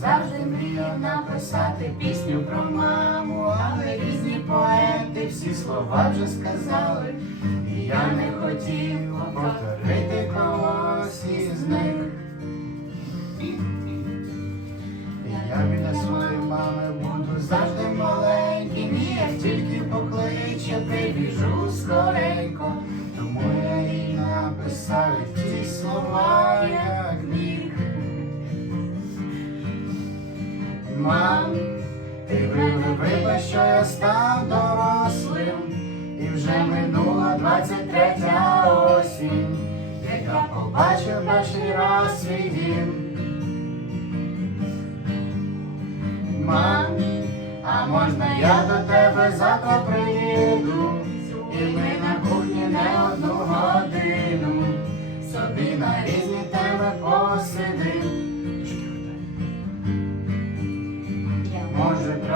завжди мріяв написати пісню про маму, але різні поети всі слова вже сказали. І я не хотів повторити когось із них. І я біля своєї мами буду завжди маленьким, і як тільки покличе, прибіжу скоренько. Тому я їй написав ті слова, Мам, ти ви- що я став дорослим, і вже минула 23 осінь, як я побачив перший раз свій дім. Мам, а можна я до тебе завтра приїду, і ми на кухні не одну годину, собі на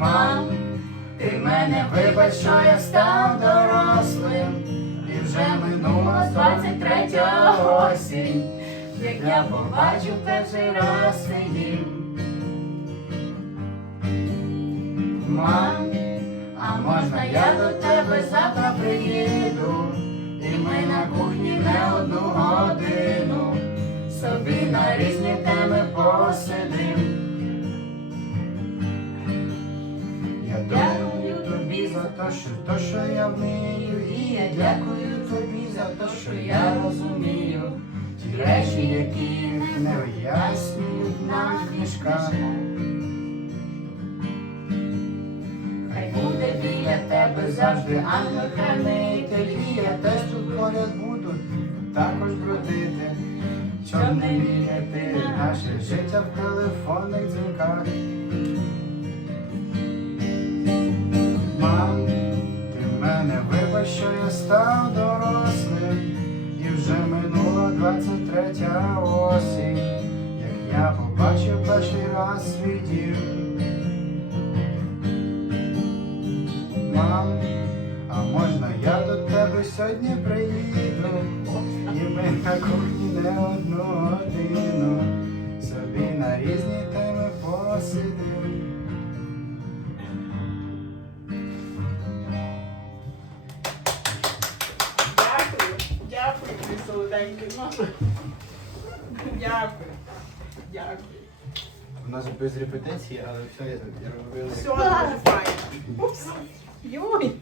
Мам, ти мене вибач, що я став дорослим, і вже минула 23 осінь, як я побачив перший раз дім. Мам, а можна я до тебе завтра приїду, і ми на кухні не одну годину, собі на різні теми посидим. Те, що то, що я вмію, і я дякую тобі за те, що я розумію. Ті речі, які не вияснюють на книжках. Хай буде біля тебе завжди ангел-хранитель, і я теж тут поряд буду також бродити. Щоб не наше життя в телефонних дзвінках. Що я став дорослим, і вже минула 23 осінь, як я побачив перший раз свій. Мам, а можна я до тебе сьогодні приїду, і ми на кухні не одну годину, собі на різні теми посидимо. Солоденький. Ну, Дякую. Дякую. У нас без репетиції, але все я робили. Все дуже файно. Упс. Йой.